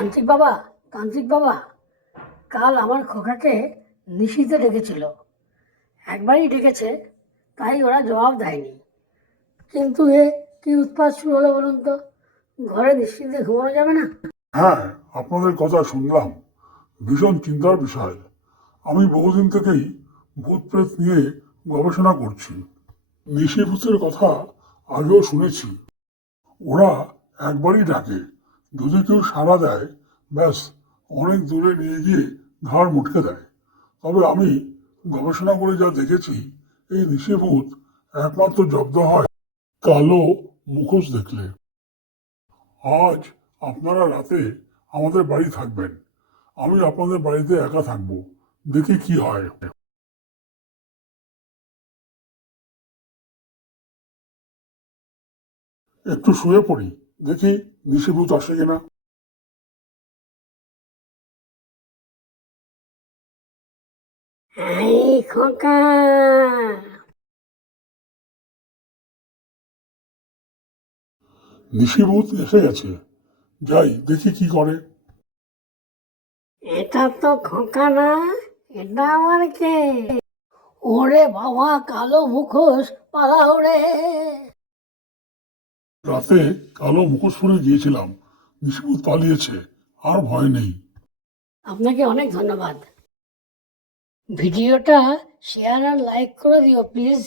তান্ত্রিক বাবা, তান্ত্রিক বাবা, কাল আমার খোকাকে নিশিতে ডেকেছিল। একবারই ডেকেছে, তাই ওরা জবাব দেয়নি। কিন্তু কি উৎপাত শুরু হলো বলুন তো? ঘরে নিশ্চিন্তে ঘুমানো যাবে না। হ্যাঁ, আপনাদের কথা শুনলাম, ভীষণ চিন্তার বিষয়। আমি বহুদিন থেকেই ভূত প্রেত নিয়ে গবেষণা করছি। নিশি ভূতের কথা আগেও শুনেছি। ওরা একবারই ডাকে, যদি কেউ সাড়া দেয়, ব্যাস অনেক দূরে নিয়ে গিয়ে ঘাড় মুটকে দেয়। তবে আমি গবেষণা করে যা দেখেছি, এই নিশি ভূত একমাত্র জব্দ হয় কালো মুখোশ দেখলে। আজ আপনারা রাতে আমাদের বাড়ি থাকবেন, আমি আপনাদের বাড়িতে একা থাকবো, দেখি কি হয়। একটু শুয়ে পড়ি, দেখি নিশিভূত আসে কিনা। এই খোকা, নিশিভূত এসে গেছে, যাই দেখি কি করে। এটা তো খোকা না, এটা আমার কে? ওরে বাবা, কালো মুখোশ, পালাও রে! রাতে কালো মুখোশ পরে গিয়েছিলাম, নিশিভূত পালিয়েছে, আর ভয় নেই। আপনাকে অনেক ধন্যবাদ। ভিডিওটা শেয়ার আর লাইক করে দিও প্লিজ।